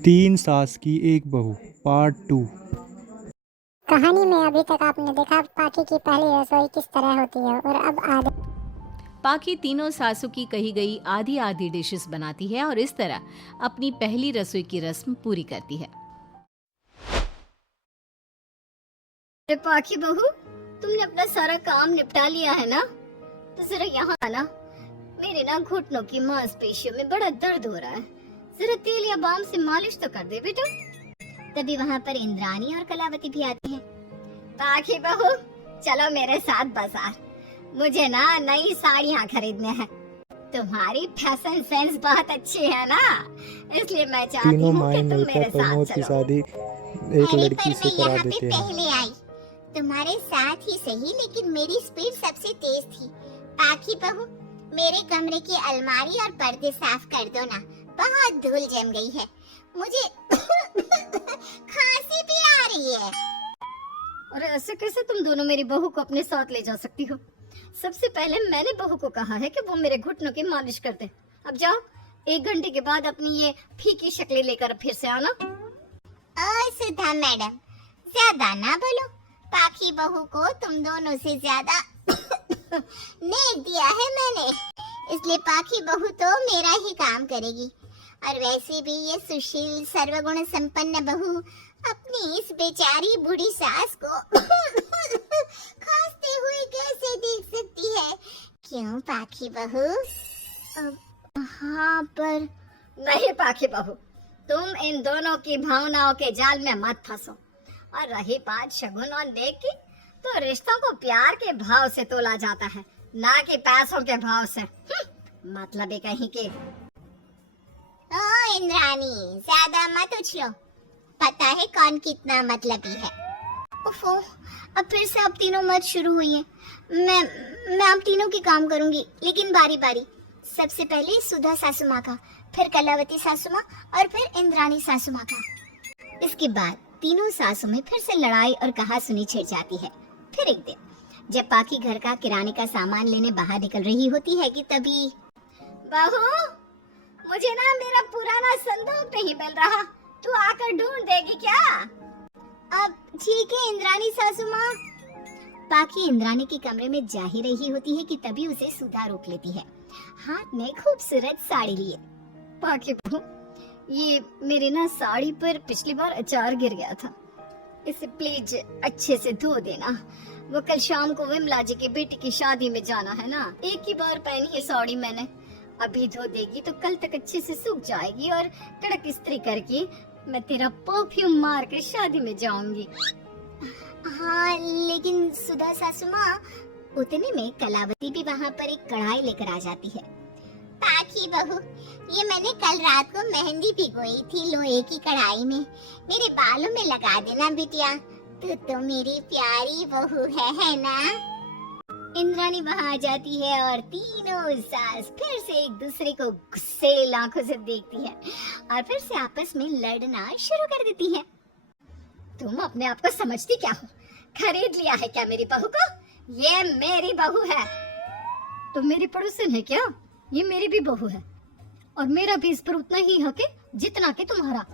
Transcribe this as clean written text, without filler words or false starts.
तीन सास की एक बहू पार्ट 2। कहानी में अभी तक आपने देखा पाखी की पहली रसोई किस तरह होती है और अब आगे पाखी तीनों सासू की कही गई आधी आधी डिशेस बनाती है और इस तरह अपनी पहली रसोई की रस्म पूरी करती है। अरे पाखी बहू, तुमने अपना सारा काम निपटा लिया है ना? तो जरा यहाँ आना। मेरे ना घुटनों की मांसपेशियों में बड़ा दर्द हो रहा है। जरा तेल या बाम से मालिश तो कर दे बेटा। तभी वहाँ पर इंद्राणी और कलावती भी आती हैं। पाखी बहू, चलो मेरे साथ बाजार। मुझे ना नई साड़ियाँ खरीदने हैं। तुम्हारी फैशन सेंस बहुत अच्छी है ना, इसलिए मैं चाहती तीनों हूँ माए कि तुम मिलकर मेरे साथ प्रमोद की चलो। शादी एक अरे लड़की पर से मैं करा यहाँ पे देते हैं। पहले आई, तुम्हारे साथ ही सही, लेकिन मेरी स्पीड सबसे तेज थी। पाखी बहू, मेरे कमरे की अलमारी और पर्दे साफ कर दो ना, बहुत धूल जम गई है। मुझे खांसी भी आ रही है। और ऐसे कैसे तुम दोनों मेरी बहू को अपने साथ ले जा सकती हो? सबसे पहले मैंने बहू को कहा है कि वो मेरे घुटनों की मालिश कर दे। अब जाओ, 1 घंटे के बाद अपनी ये फीकी शक्लें लेकर फिर से आना। सुधा मैडम, ज्यादा ना बोलो। पाखी बहू को तुम दोनों से ज्यादा नेक दिया है मैंने, इसलिए पाखी बहू तो मेरा ही काम करेगी। और वैसे भी ये सुशील सर्वगुण संपन्न बहू अपनी इस बेचारी बूढ़ी सास को खांसते हुए कैसे देख सकती है? क्यों पाखी बहू? हाँ, पर नहीं पाखी बहू, तुम इन दोनों की भावनाओं के जाल में मत फंसो। और रही बात शगुन और नेक की, तो रिश्तों को प्यार के भाव से तोला जाता है, ना कि पैसों के भाव से। मतलब ही कहीं के। ओ इंद्राणी, ज्यादा मत उछलो, पता है कौन कितना मतलबी है। ओफो, अब फिर से आप तीनों मत शुरू हुई हैं। मैं आप तीनों की काम करूंगी, लेकिन बारी बारी। सबसे पहले सुधा सासू माँ का, फिर कलावती सासू माँ और फिर इंद्राणी सासू माँ का। इसके बाद तीनों सासू में फिर से लड़ाई और कहासुनी छिड़ जाती है। फिर एक दिन जब पाखी घर का किराने का सामान लेने बाहर निकल रही होती है कि तभी बहू, मुझे ना मेरा पुराना संदूक नहीं मिल रहा, तू आकर ढूंढ देगी क्या? अब ठीक है इंद्राणी सासू माँ। पाखी इंद्राणी के कमरे में जा ही रही होती है कि तभी उसे सुधा रोक लेती है, हाथ में खूबसूरत साड़ी लिए। पाखी बहू, ये मेरी ना साड़ी पर पिछली बार अचार गिर गया था, इसे प्लीज अच्छे से धो देना। वो कल शाम को विमला जी की बेटी की शादी में जाना है ना। एक ही बार पहनी है साड़ी मैंने, अभी धो देगी तो कल तक अच्छे से सूख जाएगी और कड़क इस्त्री करके मैं तेरा परफ्यूम मार के शादी में जाऊंगी। हाँ, लेकिन सुधा सासू माँ, उतने में कलावती भी वहाँ पर एक कढ़ाई लेकर आ जाती है। पाखी बहू, ये मैंने कल रात को मेहंदी भिगोई थी लोहे की कढ़ाई में, मेरे बालों में लगा देना बिटिया। तो मेरी प्यारी बहू है ना? इंद्राणी वहाँ आ जाती है और तीनों सास फिर से एक दूसरे को गुस्सेल आंखों से देखती है और फिर से आपस में लड़ना शुरू कर देती है। तुम अपने आप को समझती क्या हो? खरीद लिया है क्या मेरी बहू को? ये मेरी बहू है। तुम मेरी पड़ोसन है क्या? ये मेरी भी बहू है और मेरा भी इस पर उतना ही हक है जितना कि तुम्हारा।